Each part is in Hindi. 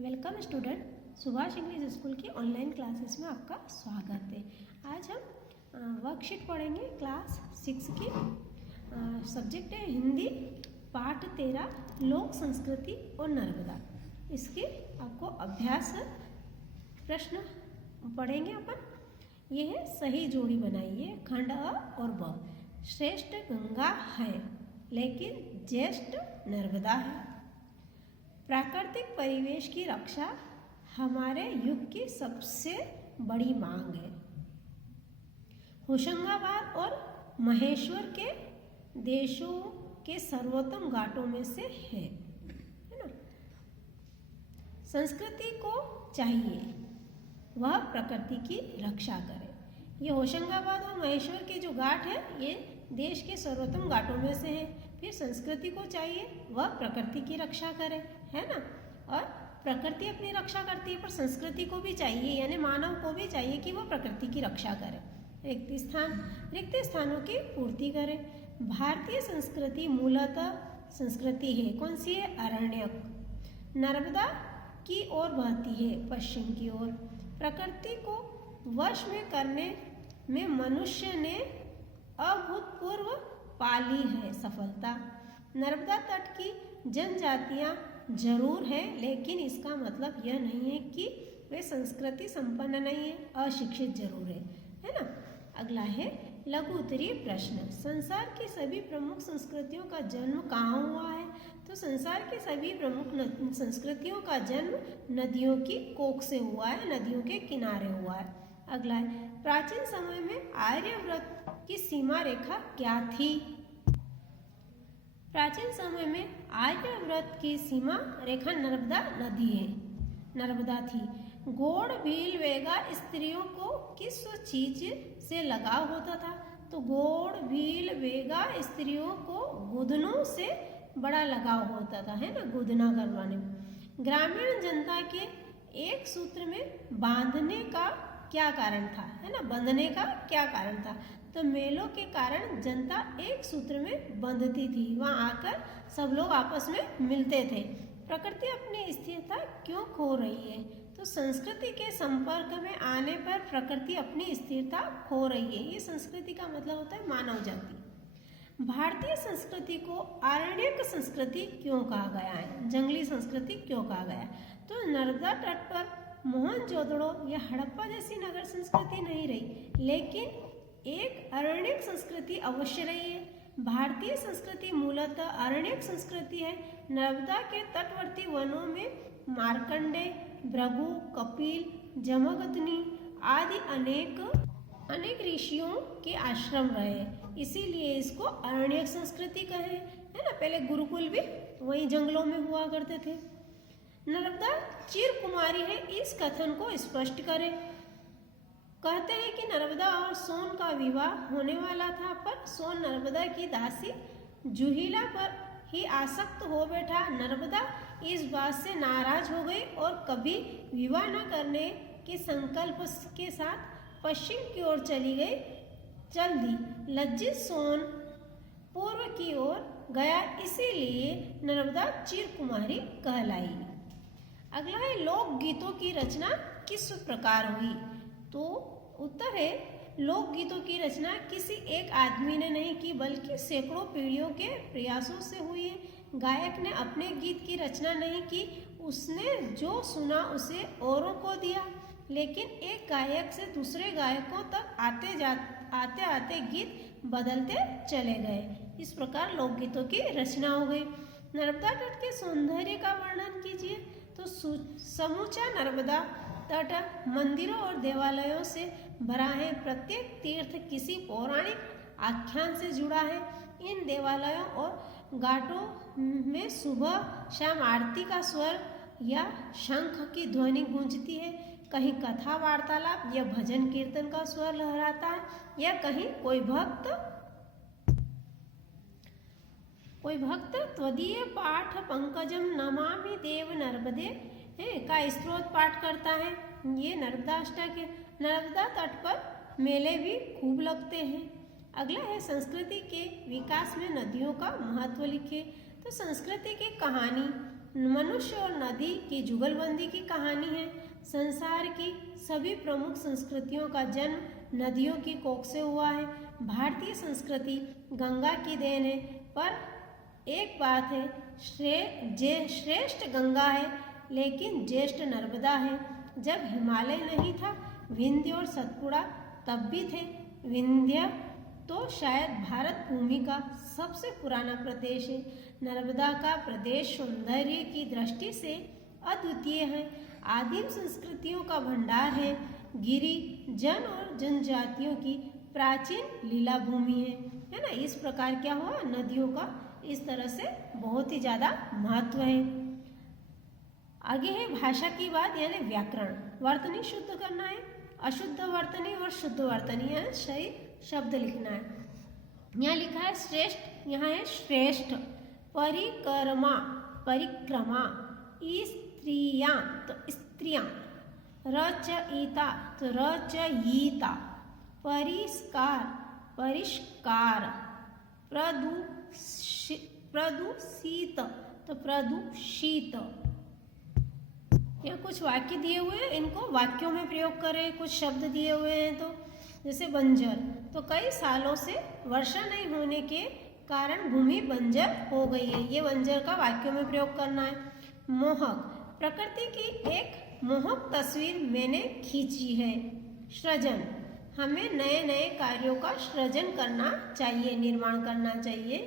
Welcome student, Subhash English school की ऑनलाइन क्लासेस में आपका स्वागत है। आज हम वर्कशीट पढ़ेंगे क्लास 6 की। सब्जेक्ट है हिंदी, पाठ 13 लोक संस्कृति और नर्मदा। इसके आपको अभ्यास प्रश्न पढ़ेंगे अपन। यह है सही जोड़ी बनाइए। खंड अ और ब। श्रेष्ठ गंगा है लेकिन ज्येष्ठ नर्मदा है। प्राकृतिक परिवेश की रक्षा हमारे युग की सबसे बड़ी मांग है। होशंगाबाद और महेश्वर के देशों के सर्वोत्तम घाटों में से है ना। संस्कृति को चाहिए वह प्रकृति की रक्षा करे। ये होशंगाबाद और महेश्वर के जो घाट है ये देश के सर्वोत्तम घाटों में से है। फिर संस्कृति को चाहिए वह प्रकृति की रक्षा करे, है ना। और प्रकृति अपनी रक्षा करती है पर संस्कृति को भी चाहिए, यानी मानव को भी चाहिए कि वह प्रकृति की रक्षा करे। रिक्त स्थानों की पूर्ति करे। भारतीय संस्कृति मूलतः संस्कृति है। कौन सी है? अरण्यक। नर्मदा की ओर बहती है, पश्चिम की ओर। प्रकृति को वश में करने में मनुष्य ने अभूतपूर्व पाली है सफलता। नर्मदा तट की जनजातियां जरूर है, लेकिन इसका मतलब यह नहीं है कि वे संस्कृति संपन्न नहीं है, अशिक्षित जरूर है ना। अगला है लघु उत्तरीय प्रश्न। संसार की सभी प्रमुख संस्कृतियों का जन्म कहाँ हुआ है? तो संसार की सभी प्रमुख संस्कृतियों का जन्म नदियों की कोख से हुआ है, नदियों के किनारे हुआ है। अगला है प्राचीन समय में आर्यव्रत की सीमा रेखा क्या थी? प्राचीन समय में आर्यव्रत की सीमा रेखा नर्मदा नदी है, नर्मदा थी। गोड़ भील वेगा स्त्रियों को किस चीज से लगाव होता था? तो गोड़ भील वेगा स्त्रियों को गुदनों से बड़ा लगाव होता था, है ना, गुदना करवाने में। ग्रामीण जनता के एक सूत्र में बांधने का क्या कारण था, है ना, बंधने का क्या कारण था? तो मेलों के कारण जनता एक सूत्र में बंधती थी, वहाँ आकर सब लोग आपस में मिलते थे। प्रकृति अपनी स्थिरता क्यों खो रही है? तो संस्कृति के संपर्क में आने पर प्रकृति अपनी स्थिरता खो रही है। ये संस्कृति का मतलब होता है मानव जाति। भारतीय संस्कृति को आरण्यक संस्कृति क्यों कहा गया है? जंगली संस्कृति क्यों कहा गया? तो नर्मदा तट पर मोहनजोदड़ो या हड़प्पा जैसी नगर संस्कृति नहीं रही, लेकिन एक अरण्यक संस्कृति अवश्य रही है। भारतीय संस्कृति मूलतः अरण्यक संस्कृति है। नर्मदा के तटवर्ती वनों में मार्कंडेय, भृगु, कपिल, जमदग्नि आदि अनेक ऋषियों के आश्रम रहे, इसीलिए इसको अरण्यक संस्कृति कहे, है ना। पहले गुरुकुल भी वहीं जंगलों में हुआ करते थे। नर्मदा चिर कुमारी है, इस कथन को स्पष्ट करें। कहते हैं कि नर्मदा और सोन का विवाह होने वाला था, पर सोन नर्मदा की दासी जूहिला पर ही आसक्त हो बैठा। नर्मदा इस बात से नाराज हो गई और कभी विवाह न करने के संकल्प के साथ पश्चिम की ओर चल दी। लज्जित सोन पूर्व की ओर गया, इसीलिए नर्मदा चिर कुमारी कहलाई। अगला है लोकगीतों की रचना किस प्रकार हुई? तो उत्तर है लोकगीतों की रचना किसी एक आदमी ने नहीं की, बल्कि सैकड़ों पीढ़ियों के प्रयासों से हुई है। गायक ने अपने गीत की रचना नहीं की, उसने जो सुना उसे औरों को दिया, लेकिन एक गायक से दूसरे गायकों तक आते आते गीत बदलते चले गए। इस प्रकार लोकगीतों की रचना हो गई। नर्मदा तट के सौंदर्य का वर्णन कीजिए। तो समूचा नर्मदा तट मंदिरों और देवालयों से भरा है। प्रत्येक तीर्थ किसी पौराणिक आख्यान से जुड़ा है। इन देवालयों और घाटों में सुबह शाम आरती का स्वर या शंख की ध्वनि गूंजती है। कहीं कथा वार्तालाप या भजन कीर्तन का स्वर लहराता है, या कहीं कोई भक्त त्वदीय पाठ पंकजम नमामि देव नर्मदे का स्त्रोत पाठ करता है। ये नर्मदा अष्टक है। नर्मदा तट पर मेले भी खूब लगते हैं। अगला है संस्कृति के विकास में नदियों का महत्व लिखे। तो संस्कृति की कहानी मनुष्य और नदी की जुगलबंदी की कहानी है। संसार की सभी प्रमुख संस्कृतियों का जन्म नदियों की कोख से हुआ है। भारतीय संस्कृति गंगा की देन है, पर एक बात है, श्रेष्ठ गंगा है लेकिन ज्येष्ठ नर्मदा है। जब हिमालय नहीं था, विंध्य और सतपुड़ा तब भी थे। विंध्य तो शायद भारत भूमि का सबसे पुराना प्रदेश है। नर्मदा का प्रदेश सौंदर्य की दृष्टि से अद्वितीय है, आदिम संस्कृतियों का भंडार है, गिरी जन और जनजातियों की प्राचीन लीला भूमि है ना। इस प्रकार क्या हुआ, नदियों का इस तरह से बहुत ही ज़्यादा महत्व है। आगे है भाषा की बात, यानी व्याकरण। वर्तनी शुद्ध करना है, अशुद्ध वर्तनी और शुद्ध वर्तनी, यानी सही शब्द लिखना है। यहाँ लिखा है श्रेष्ठ, यहाँ है श्रेष्ठ। परिक्रमा, परिक्रमा। स्त्रियां तो स्त्रियां। रचयिता तो रचयिता। परिष्कार, परिष्कार। प्रदूषित तो प्रदूषित। यहाँ कुछ वाक्य दिए हुए हैं, इनको वाक्यों में प्रयोग करें। कुछ शब्द दिए हुए हैं, तो जैसे बंजर, तो कई सालों से वर्षा नहीं होने के कारण भूमि बंजर हो गई है। ये बंजर का वाक्यों में प्रयोग करना है। मोहक, प्रकृति की एक मोहक तस्वीर मैंने खींची है। सृजन, हमें नए नए कार्यों का सृजन करना चाहिए, निर्माण करना चाहिए।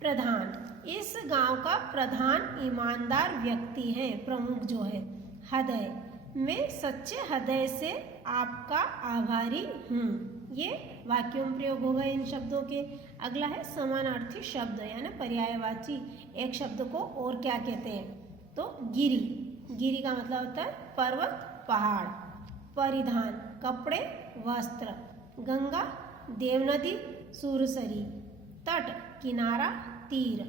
प्रधान, इस गांव का प्रधान ईमानदार व्यक्ति है, प्रमुख जो है। हृदय, मैं सच्चे हृदय से आपका आभारी हूँ। ये वाक्यों में प्रयोग होगा इन शब्दों के। अगला है समानार्थी शब्द, यानी पर्यायवाची। एक शब्द को और क्या कहते हैं, तो गिरी। गिरी का मतलब होता है पर्वत, पहाड़। परिधान, कपड़े, वस्त्र। गंगा, देवनदी, सुरसरी। तट, किनारा, तीर।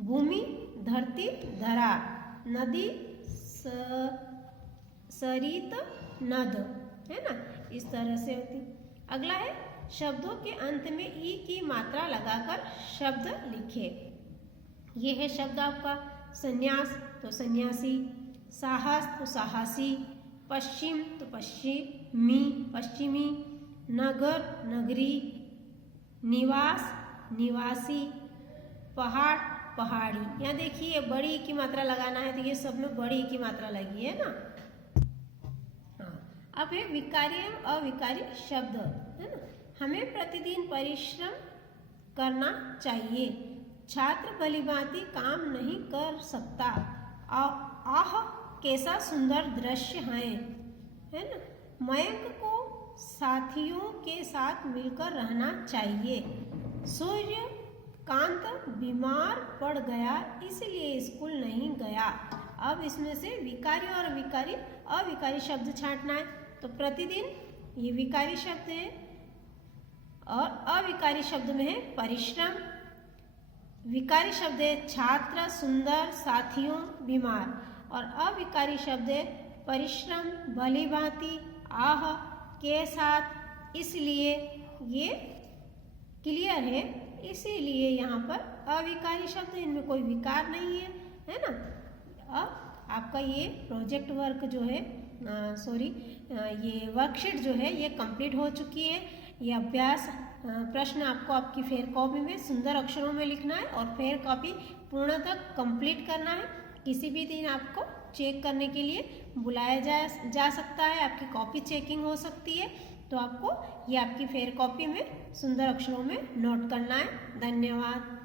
भूमि, धरती, धरा। नदी, सरित, नद, है ना। इस तरह से होती। अगला है शब्दों के अंत में ई की मात्रा लगाकर शब्द लिखे। ये है शब्द आपका संन्यास तो सन्यासी, साहस तो साहसी, पश्चिम तो पश्चिमी, पश्चिमी। नगर, नगरी। निवास, निवासी। पहाड़, पहाड़ी। यहाँ देखिए बड़ी की मात्रा लगाना है, तो ये सब में बड़ी की मात्रा लगी है ना। हाँ, अब है विकारी एवं अविकारी शब्द, है ना। हमें प्रतिदिन परिश्रम करना चाहिए। छात्र भलीभांति काम नहीं कर सकता। आह कैसा सुंदर दृश्य है ना। मयंक को साथियों के साथ मिलकर रहना चाहिए। सूर्य कांत बीमार पड़ गया इसलिए स्कूल नहीं गया। अब इसमें से विकारी और अविकारी शब्द छांटना है। तो प्रतिदिन ये विकारी शब्द है, और अविकारी शब्द में है परिश्रम। विकारी शब्द है छात्र, सुंदर, साथियों, बीमार। और अविकारी शब्द है परिश्रम, भलीभांति, आह, के साथ, इसलिए। ये क्लियर है, इसीलिए यहाँ पर अविकारी शब्द, इनमें कोई विकार नहीं है ना। अब आपका ये प्रोजेक्ट वर्क जो है, ये वर्कशीट जो है ये कंप्लीट हो चुकी है। ये अभ्यास प्रश्न आपको आपकी फेयर कॉपी में सुंदर अक्षरों में लिखना है और फेयर कॉपी पूर्णतः कंप्लीट करना है। किसी भी दिन आपको चेक करने के लिए बुलाया जा सकता है, आपकी कॉपी चेकिंग हो सकती है। तो आपको ये आपकी फेयर कॉपी में सुंदर अक्षरों में नोट करना है। धन्यवाद।